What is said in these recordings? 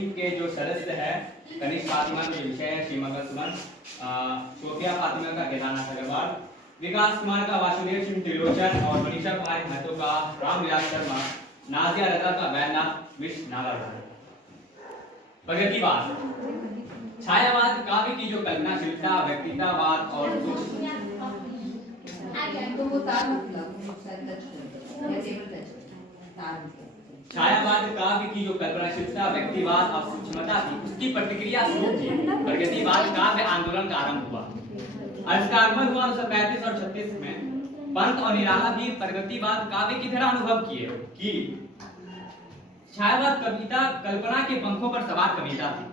Team के जो सदस्य है कनिष्ठ फातिमा के विषय है श्रीमंगल सुमन, सोफिया फातिमा का केदारनाथ अग्रवाल, विकास कुमार का वासुदेव सिंह त्रिलोचन और मनीषा कुमारी महतो का रामविलास शर्मा, नाजिया रजा का वैद्यनाथ मिश्र नागार्जुन। प्रगतिवाद छायावाद काव्य की जो कल्पनाशीलता, व्यक्तितावाद और छायावाद काव्य की जो कल्पनाशीलता, व्यक्तिवाद और सूक्ष्मता थी, उसकी प्रतिक्रिया स्वरूप थी प्रगतिवाद काव्य आंदोलन का आरंभ हुआ। आगमन हुआ 1935 और 36 में। पंत और निराला भी प्रगतिवाद काव्य की तरह अनुभव किए कि छायावाद कविता कल्पना के पंखों पर सवार कविता थी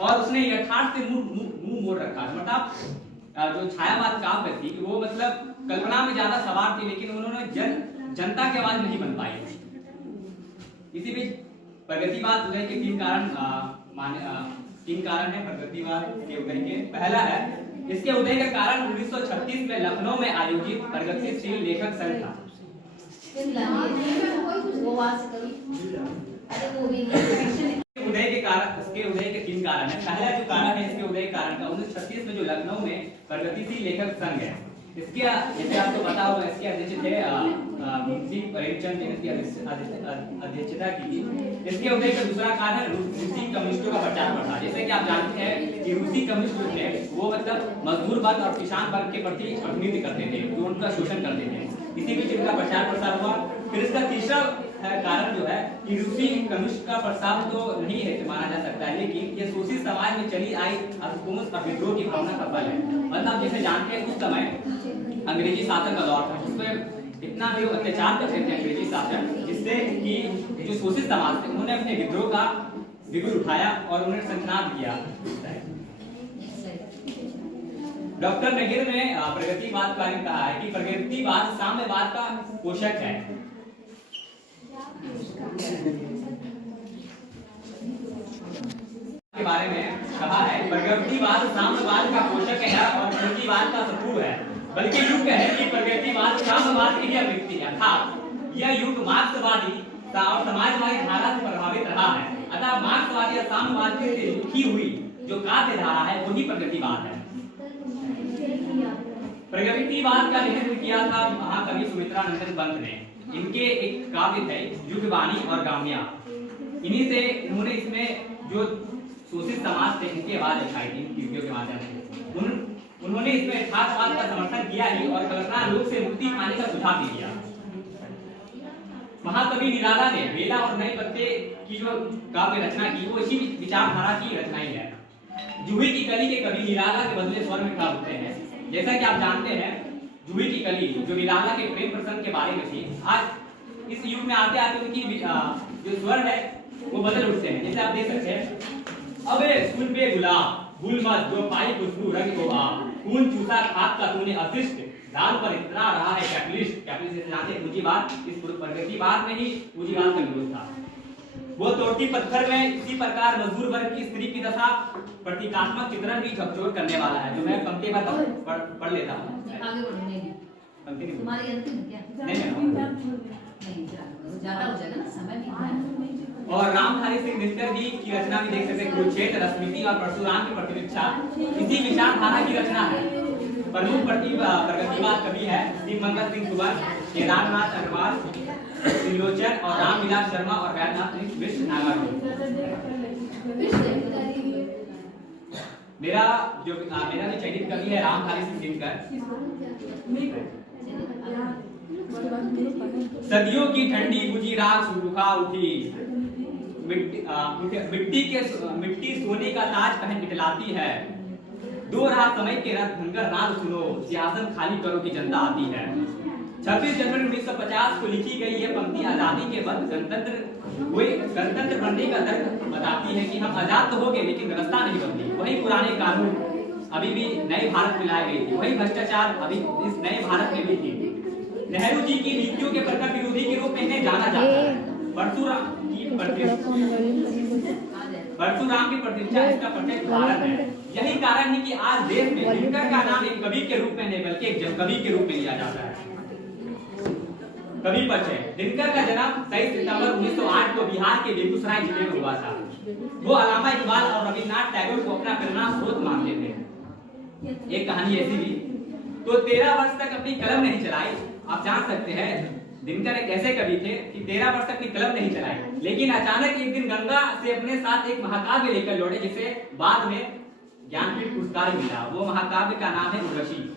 और उसने यथार्थ से मुंह मोड़ रखा। मतलब जो छायावाद काव्य थी वो मतलब कल्पना में ज्यादा सवार थी, लेकिन उन्होंने जनता की आवाज नहीं बन पाई। इसी बीच प्रगतिवाद उदय के तीन कारण है प्रगतिवाद के उदय के। पहला है, इसके उदय का कारण 1936 में लखनऊ में आयोजित प्रगतिशील लेखक संघ था। इसके उदय के तीन कारण है। पहला जो कारण है इसके उदय कारण का 1936 में जो लखनऊ में प्रगतिशील लेखक संघ है, इसके जैसे आपको पता होगा इसके अध्यक्ष थे मुंशी प्रेमचंद, जिनकी अध्यक्षता की थी। इसके उदय का दूसरा कारण रूसी कम्युनिस्टों का प्रचार प्रसार। जैसे कि आप जानते हैं कि रूसी कम्युनिस्ट थे वो मतलब मजदूर वर्ग और किसान वर्ग के प्रति प्रतिनिधि करते थे, जो उनका शोषण करते थे। इसी बीच इनका प्रचार प्रसार हुआ। फिर इसका तीसरा कारण जो है कि रूसी कम्युनिस्ट का प्रस्ताव तो नहीं है माना जा सकता है, लेकिन ये शोषित समाज में चली आई हुकूमत और विद्रोह की भावना का फल है। मतलब जैसे जानते हैं उस समय अंग्रेजी शासन का दौर था, जिसमें इतना भी अत्याचार करते थे अंग्रेजी शासन, जिससे कि जो शोषित समाज थे उन्होंने अपने विद्रोह का विगुर उठाया और उन्हें संशनाद किया। डॉक्टर नगीर ने प्रगतिवाद के बारे में कहा है कि प्रगतिवाद साम्यवाद का पोषक है। के बारे में कहा है प्रगतिवाद साम्यवाद का पोषक है और प्रगतिवाद का शत्रु है, बल्कि युग है कि प्रगतिवाद साम्यवाद की व्यक्ति है, अर्थात यह युग मार्क्सवादी और समाजवादी धारा से प्रभावित रहा है। अतः मार्क्सवादी और साम्यवादी से लिखी हुई जो काव्य धारा है वही प्रगतिवाद है। प्रगतिवाद का नेतृत्व किया था महाकवि सुमित्रा नंदन पंत ने। इनके एक काव्य थे युगवाणी और गाम्या। इन्हीं से उन्होंने इसमें जो शोषित समाज थे इनकी आवाज उठाई थी कृतियों के माध्यम से। उन्होंने इसमें यथार्थवाद का समर्थन किया ही और कल्पना लोक से मुक्ति पाने का सुझाव भी दिया। महाकवि निराला ने बेला और नए पत्ते की जो काव्य रचना की वो इसी विचारधारा की रचना ही है। जूही की कली के कवि निराला के बदले स्वर में खड़ा होते हैं। जैसा कि आप जानते हैं जूही की कली जो निराला के प्रेम प्रसंग के बारे में थी, आज इस युग में आते आते उनकी जो स्वर है वो बदल उठते हैं। जैसे आप देख सकते हैं, अबे सुन बे गुलाब भूल मत जो पाई खुशबू रंग को आ, खून चूसा खाद का तूने अशिष्ट, दाल पर इतना रहा है कैपिटलिस्ट। कैपिटलिस्ट जानते हैं पूंजीवाद, इस प्रगतिवाद में ही पूंजीवाद का विरोध था। वो तोड़ती पत्थर में इसी प्रकार मजदूर वर्ग की स्त्री की दशा प्रतीकात्मक चित्रण भी झकझोर करने वाला है, जो मैं पंक्ति पर पढ़ लेता हूँ। आगे बढ़ने तुम्हारी अंतिम क्या नहीं ज्यादा हो जाएगा ना समय भी। और रामधारी सिंह दिनकर जी की रचना भी देख सकते हैं, कुरुक्षेत्र, रश्मिति और परशुराम की प्रतिरक्षा इसी विचारधारा की रचना है। प्रमुख प्रगतिवाद कवि है श्रीमंगल सिंह सुमन, केदारनाथ अग्रवाल, त्रिलोचन और रामविलास शर्मा और वैद्यनाथ मिश्र नागार्जुन। मेरा जो चयनित कवि है रामधारी सिंह दिनकर। सदियों की ठंडी बुझी रात सुरुखा उठी, मिट्टी सोने का ताज पहन इटलाती है, दो रात समय के रथ भंगर नाद सुनो, सियासन खाली करो की जनता आती है। 26 जनवरी 1950 को लिखी गई ये पंक्ति आजादी के बाद गणतंत्र बनने का दर्द बताती है कि हम आजाद तो हो गए लेकिन व्यवस्था नहीं बदली। वही पुराने कानून अभी भी नए भारत में लाई गई थी, वही भ्रष्टाचार अभी इस नए भारत में भी थी। नेहरू जी की नीतियों के प्रखर विरोधी के रूप में इन्हें जाना जाता है। परशुराम की प्रतिष्ठा इसका प्रत्यक्ष उदाहरण है। यही कारण है कि आज देश में दिनकर का नाम एक कवि के रूप में नहीं बल्कि एक कवि के रूप में लिया जाता है। कवि परिचय। दिनकर का जन्म 23 सितंबर 1908 को बिहार के बेगूसराय जिले में हुआ था। वो अल्लामा इकबाल और रविन्द्रनाथ टैगोर को अपना प्रेरणा स्रोत मानते थे। एक कहानी ऐसी भी, तो 13 वर्ष तक अपनी कलम नहीं चलाई। आप जान सकते हैं दिनकर एक ऐसे कवि थे कि 13 वर्ष तक अपनी कलम नहीं चलाई, लेकिन अचानक एक दिन गंगा से अपने साथ एक महाकाव्य लेकर लौटे, जिसे बाद में ज्ञानपीठ पुरस्कार मिला। वो महाकाव्य का नाम है उर्वशी।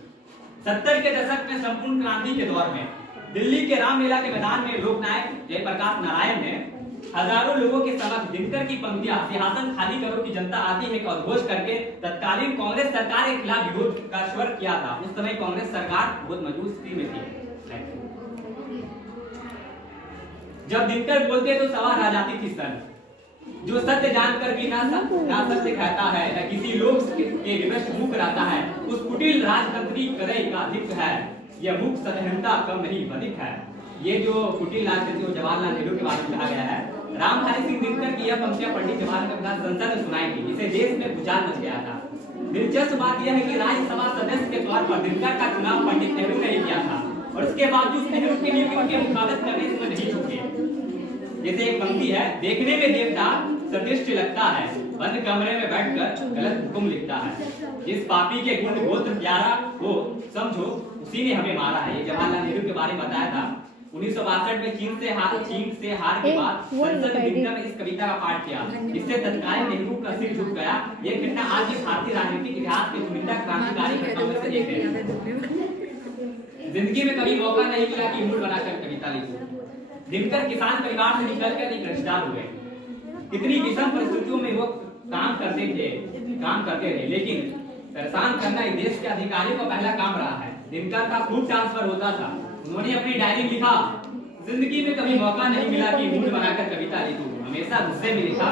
70 के दशक में संपूर्ण क्रांति के दौर में दिल्ली के रामलीला के मैदान में लोकनायक जयप्रकाश नारायण ने हजारों लोगों के समक्ष दिनकर की पंक्तियां सिंहासन खाली करो की जनता आती है का उद्घोष करके तत्कालीन कांग्रेस सरकार के खिलाफ विरोध का स्वर किया था। उस समय कांग्रेस सरकार बहुत मजबूत स्थिति में थी। जब दिनकर बोलते तो सवार आ जाती थी सर, जो सत्य जानकर भी ना सत्य कहता है, न किसी लोग के विवश मुख रहता है, उस कुटिल राजतंत्री कदय का अधिक है, यह मुख सत्यहनता कम नहीं अधिक है। ये जो कुटिल राजतंत्री जवाहरलाल नेहरू के बारे में कहा गया है, रामधारी सिंह दिनकर की यह पंक्तियां पंडित जवाहरलाल संसद में सुनाई थी, जिसे देश में भूचाल मच गया था। दिलचस्प बात यह है कि राज्यसभा सदस्य के तौर पर दिनकर का चुनाव पंडित नेहरू ने ही किया था, और इसके बावजूद नेहरू के लिए उनके मुखालत करने से नहीं चुके। जैसे एक पंक्ति है, देखने में देवता सदृष्ट लगता है, बंद कमरे में बैठकर गलत हुक्म लिखता है, जिस पापी के गुण गोत्र प्यारा हो समझो उसी ने हमें मारा है। ये जवाहरलाल नेहरू के बारे में बताया था। 1962 में चीन से हार के बाद संसद में दिनकर ने इस कविता का पाठ किया, इससे तत्कालीन नेहरू का सिर झुक गया। ये घटना आज भी भारतीय राजनीतिक इतिहास के चुनिंदा क्रांतिकारी घटनाओं में से एक है। जिंदगी में कभी मौका नहीं मिला कि मूड बनाकर कविता लिखूं। दिनकर किसान परिवार से निकलकर एक रचनाकार हो गए। कितनी विषम परिस्थितियों में वो काम करते थे, लेकिन परेशान करना इस देश के अधिकारियों का पहला काम रहा है। दिनकर का फूड ट्रांसफर होता था। उन्होंने अपनी डायरी लिखा, जिंदगी में कभी मौका नहीं मिला कि मूड बनाकर कविता लिखूं, हमेशा गुस्से में लिखा,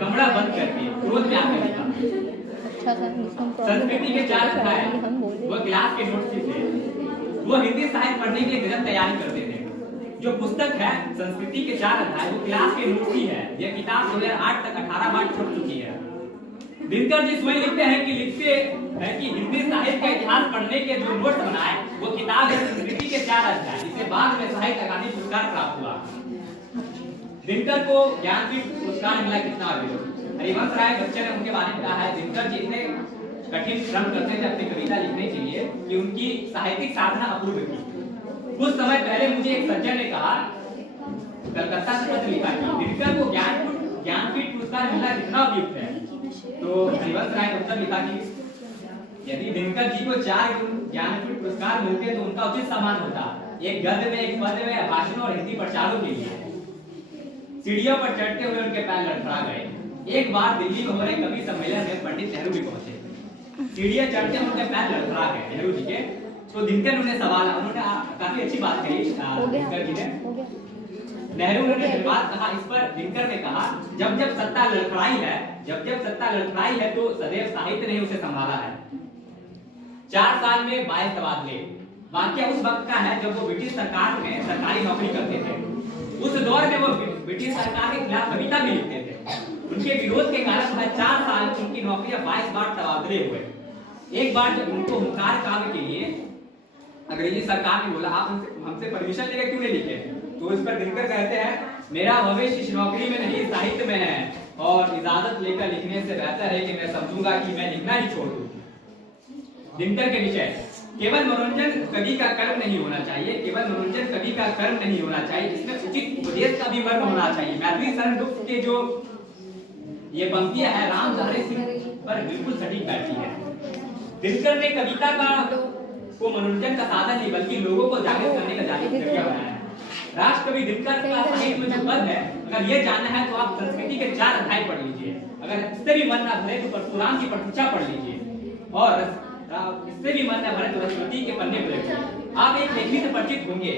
कमरा बंद करके, क्रोध में आकर लिखा। संस्कृति के 4 अध्याय वो क्लास के नोट्स थे। वो हिंदी साहित्य पढ़ने के लिए निरंतर तैयारी करते थे। जो पुस्तक है संस्कृति के 4 अध्याय वो क्लास के नोट्स ही है। यह किताब 2008 तक 18 बार छप चुकी है। दिनकर जी स्वयं लिखते हैं कि हिंदी साहित्य का इतिहास पढ़ने के जो नोट्स बनाए वो किताब है संस्कृति के 4 अध्याय, जिसे बाद में साहित्य अकादमी पुरस्कार प्राप्त हुआ। दिनकर को ज्ञानपीठ पुरस्कार मिला। कितना हरिवंश राय बच्चन ने उनके बारे में कहा है, दिनकर जी इतने कठिन श्रम करते थे अपनी कविता लिखने के लिए कि उनकी साहित्यिक साधना अपूर्व थी। कुछ समय पहले मुझे एक सज्जन ने कहा, कलकत्ता से पत्र लिखा कि दिनकर को ज्ञानपीठ पुरस्कार मिलना कितना उपयुक्त है। तो हरिवंश राय ने उत्तर लिखा कि यदि दिनकर जी को 4 ज्ञानपीठ पुरस्कार मिलते तो उनका उचित सम्मान होता, एक गद्य में, एक पद्य में, भाषणों और हिंदी प्रचारों के लिए। सीढ़ियों पर चढ़ते हुए उनके पैर लड़खड़ा गए। एक बार दिल्ली में हो रहे कवि सम्मेलन में पंडित नेहरू भी पहुंचे। सीढ़ियां चढ़ते हुए उनके पैर लड़खड़ा गए नेहरू जी के। तो दिनकर उन्हें सवाल, उन्होंने काफी अच्छी बात कही दिनकर जी ने। नेहरू ने बात कहा, इस पर दिनकर ने कहा, जब जब सत्ता लड़खड़ाई है तो सदैव साहित्य ने उसे संभाला है। 4 साल में 22 तबादले। वाकया उस वक्त का है जब वो ब्रिटिश सरकार में सरकारी नौकरी करते थे। उस दौर में वो ब्रिटिश सरकार के खिलाफ कविता भी लिखते थे। उनके विरोध के कारण 4 साल में उनकी नौकरियां 22 बार तबादले हुए। एक बार जब उनको हुंकार काव्य के लिए अंग्रेजी सरकार ने बोला, आप हमसे परमिशन लेकर क्यों नहीं लिखे, तो इस पर दिनकर कहते हैं, मेरा भविष्य इस नौकरी में नहीं साहित्य में है, और इजाजत लेकर लिखने से बेहतर है कि मैं समझूंगा कि मैं लिखना ही छोड़ दूं। दिनकर के विषय, केवल मनोरंजन कवि का कर्म नहीं होना चाहिए, केवल मनोरंजन कवि का कर्म नहीं होना चाहिए, इसमें उचित उपदेश का भी वर्ण होना चाहिए। मैथिली शरण गुप्त के जो ये पंक्तियां है रामधारी सिंह पर बिल्कुल सटीक बैठती है। दिनकर ने कविता को मनोरंजन का साधन नहीं बल्कि लोगों को जागृत करने का जरिया बनाया। राष्ट्रकवि दिनकर का साहित्य में जो पद है, अगर ये जानना है तो आप संस्कृति के 4 अध्याय पढ़ लीजिए। अगर इससे भी मन न भरे तो परशुराम की प्रतिष्ठा पढ़ लीजिए, और इससे भी मन न भरे तो रश्मि के पन्ने पलटिए। आप एक लेखनी से परिचित होंगे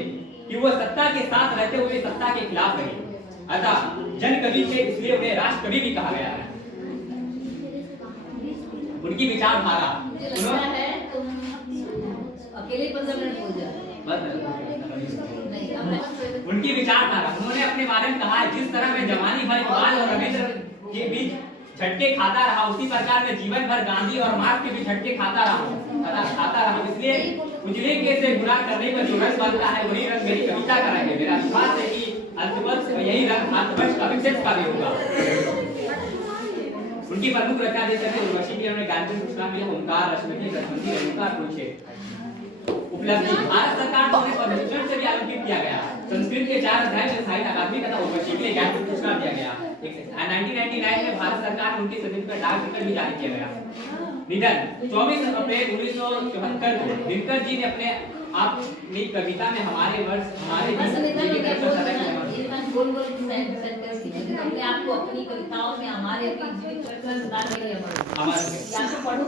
कि वो सत्ता के साथ रहते हुए सत्ता के खिलाफ रहे। अतः जन कवि थे, इसलिए उन्हें राष्ट्र कवि भी कहा गया है। उनकी विचारधारा, अकेले 15 मिनट बोल जाए। उनकी विचारधारा, उन्होंने अपने बारे में कहा है, जिस तरह मैं जवानी भर इकबाल और रविंद्र के बीच झटके खाता रहा, उसी प्रकार मैं जीवन भर गांधी और मार्क्स के बीच झटके खाता रहा। इसलिए उजले के से गुनाह करने पर जो रस बनता है वही रस मेरी कविता का है। मेरा विश्वास है कि अंतपक्ष यही रंग अंतपक्ष अभिषेक का भी होगा। उनकी प्रमुख रचना दे सकते उर्वशी की उन्होंने गायत्री पुष्पा में ओंकार रश्मि रश्मि रेणुका पूछे उपलब्धि भारत सरकार द्वारा पद्मभूषण से भी अलंकृत किया गया। संस्कृत के 4 अध्याय में साहित्य अकादमी तथा उर्वशी के लिए गायत्री पुरस्कार दिया गया। 1999 में भारत सरकार ने उनकी सदैव पर डाक टिकट भी जारी किया गया। निधन 24 अप्रैल 1974 को दिनकर जी ने अपने अपनी कविता में हमारे वर्ष हमारे गोल गोल सेंटेंस लिखे अपने आप को अपनी कविताओं में हमारे अपनी जीवित चरित्र सुधारने के लिए या तो पढ़ो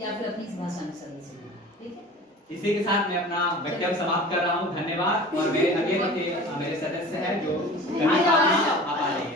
या फिर अपनी भाषा में सही से। ठीक है, इसी के साथ मैं अपना वक्तव्य समाप्त कर रहा हूँ। धन्यवाद। और मेरे अगले मेरे सदस्य हैं जो आप आ जाइए।